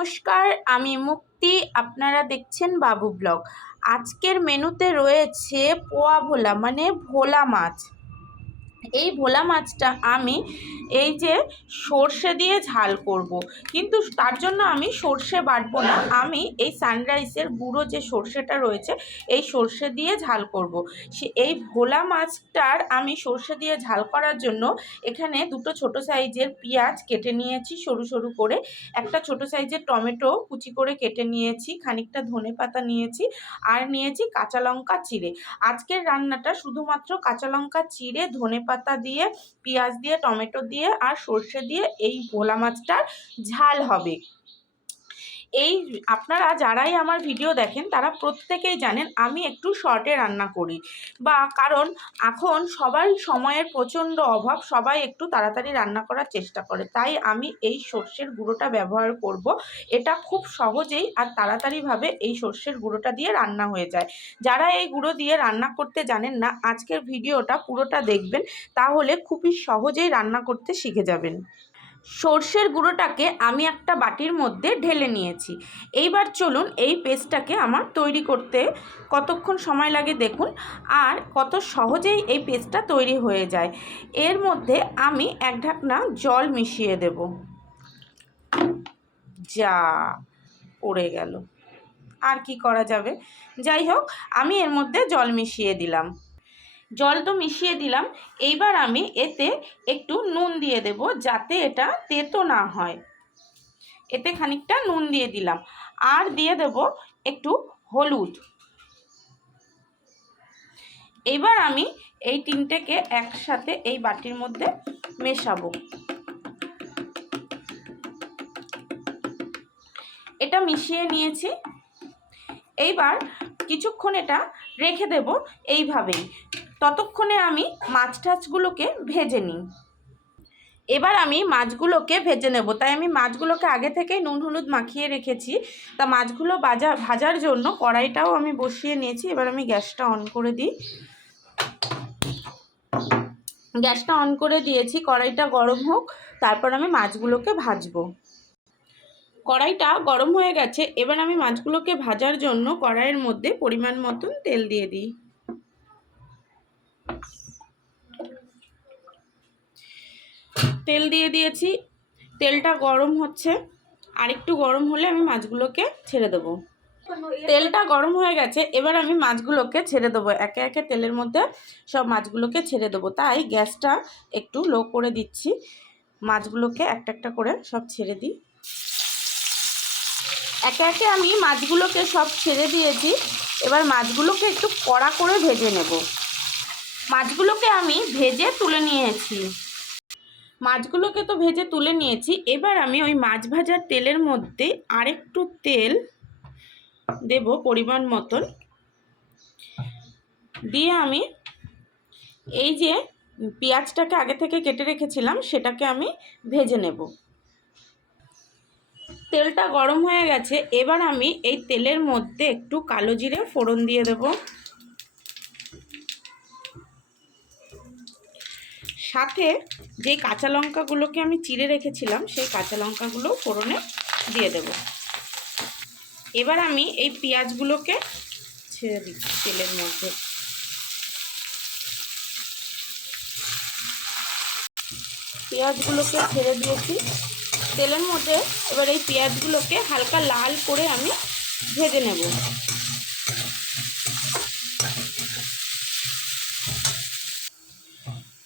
নমস্কার, আমি মুক্তি। আপনারা দেখছেন বাবু ব্লগ। আজকের মেনুতে রয়েছে পোয়া ভোলা, মানে ভোলা মাছ। এই ভোলা মাছটা আমি এই যে সর্ষে দিয়ে ঝাল করব, কিন্তু তার জন্য আমি সর্ষে বাটবো না। আমি এই সানরাইসের গুঁড়ো যে সর্ষেটা রয়েছে, এই সর্ষে দিয়ে ঝাল করব। এই ভোলা মাছটার আমি সর্ষে দিয়ে ঝাল করার জন্য এখানে দুটো ছোট সাইজের পেঁয়াজ কেটে নিয়েছি সরু সরু করে, একটা ছোট সাইজের টমেটো কুচি করে কেটে নিয়েছি, খানিকটা ধনেপাতা নিয়েছি, আর নিয়েছি কাঁচা লঙ্কা চিড়ে। আজকের রান্নাটা শুধুমাত্র কাঁচা লঙ্কা চিড়ে, ধনেপাতা দিয়ে, পেঁয়াজ দিয়ে, টমেটো দিয়ে আর সর্ষে দিয়ে এই ভোলা মাছটার ঝাল হবে। এই আপনারা যারাই আমার ভিডিও দেখেন তারা প্রত্যেকেই জানেন আমি একটু শর্টে রান্না করি, বা কারণ এখন সবাই সময়ের প্রচণ্ড অভাব, সবাই একটু তাড়াতাড়ি রান্না করার চেষ্টা করে, তাই আমি এই সর্ষের গুঁড়োটা ব্যবহার করব। এটা খুব সহজেই আর তাড়াতাড়িভাবে এই সর্ষের গুঁড়োটা দিয়ে রান্না হয়ে যায়। যারা এই গুঁড়ো দিয়ে রান্না করতে জানেন না, আজকের ভিডিওটা পুরোটা দেখবেন, তাহলে খুবই সহজেই রান্না করতে শিখে যাবেন। সর্ষের গুঁড়োটাকে আমি একটা বাটির মধ্যে ঢেলে নিয়েছি। এইবার চলুন এই পেস্টটাকে আমার তৈরি করতে কতক্ষণ সময় লাগে দেখুন, আর কত সহজেই এই পেস্টটা তৈরি হয়ে যায়। এর মধ্যে আমি এক ঢাকনা জল মিশিয়ে দেব। যা পড়ে গেল, আর কি করা যাবে, যাই হোক আমি এর মধ্যে জল মিশিয়ে দিলাম। জল তো মিশিয়ে দিলাম, এইবার আমি এতে একটু নুন দিয়ে দেব যাতে এটা তেতো না হয়। এতে খানিকটা নুন দিয়ে দিলাম, আর দিয়ে দেব একটু হলুদ। এইবার আমি এই তিনটেকে একসাথে এই বাটির মধ্যে মেশাবো। এটা মিশিয়ে নিয়েছি। এইবার কিছুক্ষণ এটা রেখে দেব এইভাবেই, ততক্ষণে আমি মাছ টাছগুলোকে ভেজে নিই। এবার আমি মাছগুলোকে ভেজে নেব, তাই আমি মাছগুলোকে আগে থেকেই নুন হলুদ মাখিয়ে রেখেছি। তা মাছগুলো ভাজার জন্য কড়াইটাও আমি বসিয়ে নিয়েছি। এবার আমি গ্যাসটা অন করে দিই। গ্যাসটা অন করে দিয়েছি, কড়াইটা গরম হোক, তারপর আমি মাছগুলোকে ভাজবো। কড়াইটা গরম হয়ে গেছে, এবার আমি মাছগুলোকে ভাজার জন্য কড়াইয়ের মধ্যে পরিমাণ মতন তেল দিয়ে দিই। তেল দিয়ে দিয়েছি, তেলটা গরম হচ্ছে, আর একটু গরম হলে আমি মাছগুলোকে ছেড়ে দেবো। তেলটা গরম হয়ে গেছে, এবার আমি মাছগুলোকে ছেড়ে দেবো। একে একে তেলের মধ্যে সব মাছগুলোকে ছেড়ে দেবো, তাই গ্যাসটা একটু লো করে দিচ্ছি। মাছগুলোকে একটা একটা করে সব ছেড়ে দিই। একে একে আমি মাছগুলোকে সব ছেড়ে দিয়েছি। এবার মাছগুলোকে একটু কড়া করে ভেজে নেব। মাছগুলোকে আমি ভেজে তুলে নিয়েছি। মাছগুলোকে তো ভেজে তুলে নিয়েছি। এবার আমি ওই মাছ ভাজার তেলের মধ্যে আরেকটু তেল দেব পরিমাণ মতন, দিয়ে আমি এই যে পেঁয়াজটাকে আগে থেকে কেটে রেখেছিলাম সেটাকে আমি ভেজে নেব। তেলটা গরম হয়ে গেছে, এবার আমি এই তেলের মধ্যে একটু কালো জিরে ফোড়ন দিয়ে দেব, সাথে যে কাঁচা লঙ্কাগুলোকে আমি চিড়ে রেখেছিলাম সেই কাঁচা লঙ্কাগুলো ফোড়নে দিয়ে দেব। এবার আমি এই পেঁয়াজগুলোকে ছেড়ে দিচ্ছি তেলের মধ্যে। পেঁয়াজগুলোকে ছেড়ে দিয়েছি তেলের মধ্যে। এবার এই পেঁয়াজগুলোকে হালকা লাল করে আমি ভেজে নেব।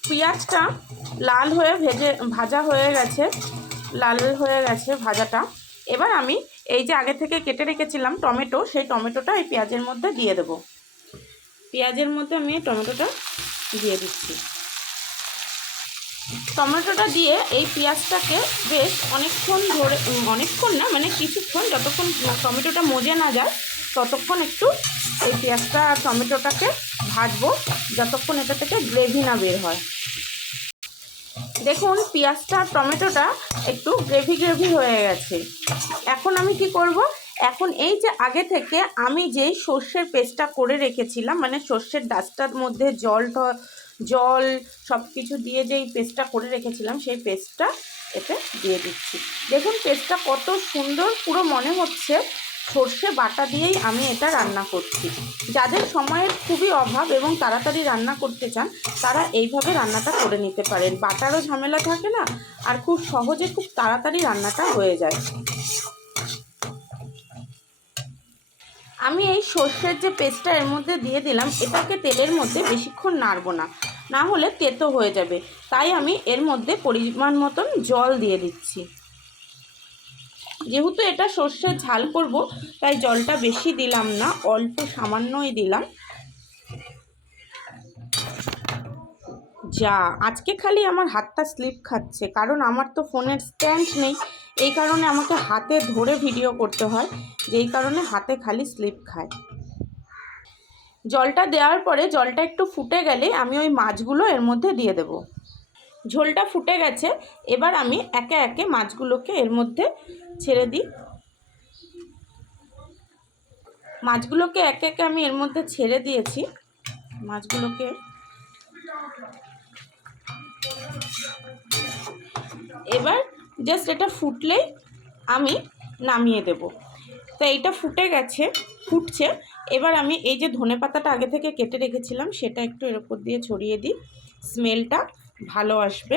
পেঁয়াজটা লাল হয়ে ভাজা হয়ে গেছে, লাল হয়ে গেছে ভাজাটা। এবার আমি এই যে আগে থেকে কেটে রেখেছিলাম টমেটো, সেই টমেটোটা এই পেঁয়াজের মধ্যে দিয়ে দেব। পেঁয়াজের মধ্যে আমি টমেটোটা দিয়ে দিচ্ছি। টমেটোটা দিয়ে এই পেঁয়াজটাকে বেশ অনেকক্ষণ ধরে, অনেকক্ষণ না মানে কিছুক্ষণ, যতক্ষণ টমেটোটা মজে না যায় ততক্ষণ একটু এই পেঁয়াজটা আর টমেটোটাকে ভাজবো, যতক্ষণ এটা থেকে গ্রেভি না বের হয়। দেখুন পেঁয়াজটা আর টমেটোটা একটু গ্রেভি গ্রেভি হয়ে গেছে। এখন আমি কি করব, এখন এই যে আগে থেকে আমি যেই সর্ষের পেস্টটা করে রেখেছিলাম, মানে সর্ষের ডাস্টার মধ্যে জল সব কিছু দিয়ে যেই পেস্টটা করে রেখেছিলাম, সেই পেস্টটা এতে দিয়ে দিচ্ছি। দেখুন টেস্টটা কত সুন্দর, পুরো মনে হচ্ছে সর্ষে বাটা দিয়েই আমি এটা রান্না করছি। যাদের সময়ের খুবই অভাব এবং তাড়াতাড়ি রান্না করতে চান তারা এইভাবে রান্নাটা করে নিতে পারেন। বাটারও ঝামেলা থাকে না, আর খুব সহজে খুব তাড়াতাড়ি রান্নাটা হয়ে যায়। আমি এই সর্ষের যে পেস্টটা এর মধ্যে দিয়ে দিলাম, এটাকে তেলের মধ্যে বেশিক্ষণ নাড়ব না, না হলে তেতো হয়ে যাবে। তাই আমি এর মধ্যে পরিমাণ মতন জল দিয়ে দিচ্ছি। যেহেতু এটা সর্ষের ঝাল করব তাই জলটা বেশি দিলাম না, অল্প সামান্যই দিলাম। যা আজকে খালি আমার হাতটা স্লিপ খাচ্ছে, কারণ আমার তো ফোনের স্ট্যান্ড নেই, এই কারণে আমাকে হাতে ধরে ভিডিও করতে হয়, যেই কারণে হাতে খালি স্লিপ খায়। জলটা দেওয়ার পরে জলটা একটু ফুটে গেলে আমি ওই মাছগুলো এর মধ্যে দিয়ে দেব। ঝোলটা ফুটে গেছে, এবার আমি একে একে মাছগুলোকে এর মধ্যে ছেড়ে দিই। মাছগুলোকে একে একে আমি এর মধ্যে ছেড়ে দিয়েছি। মাছগুলোকে এবার জাস্ট এটা ফুটলেই আমি নামিয়ে দেব। তো এইটা ফুটে গেছে, ফুটছে। এবার আমি এই যে ধনেপাতাটা আগে থেকে কেটে রেখেছিলাম সেটা একটু এর উপর দিয়ে ছড়িয়ে দিই, স্মেলটা ভালো আসবে।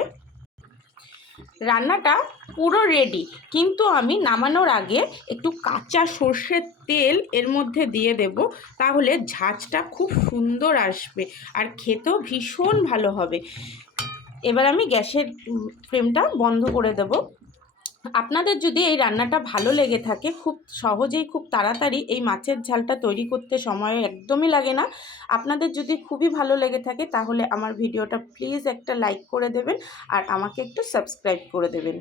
রান্নাটা পুরো রেডি, কিন্তু আমি নামানোর আগে একটু কাঁচা সর্ষের তেল এর মধ্যে দিয়ে দেব, তাহলে ঝাঁঝটা খুব সুন্দর আসবে আর খেতেও ভীষণ ভালো হবে। এবার আমি গ্যাসের ফ্লেমটা বন্ধ করে দেব। আপনাদের যদি এই রান্নাটা ভালো লেগে থাকে, খুব সহজেই খুব তাড়াতাড়ি এই মাছের ঝালটা তৈরি করতে সময় একদমই লাগে না। আপনাদের যদি খুবই ভালো লেগে থাকে তাহলে আমার ভিডিওটা প্লিজ একটা লাইক করে দেবেন আর আমাকে একটু সাবস্ক্রাইব করে দেবেন।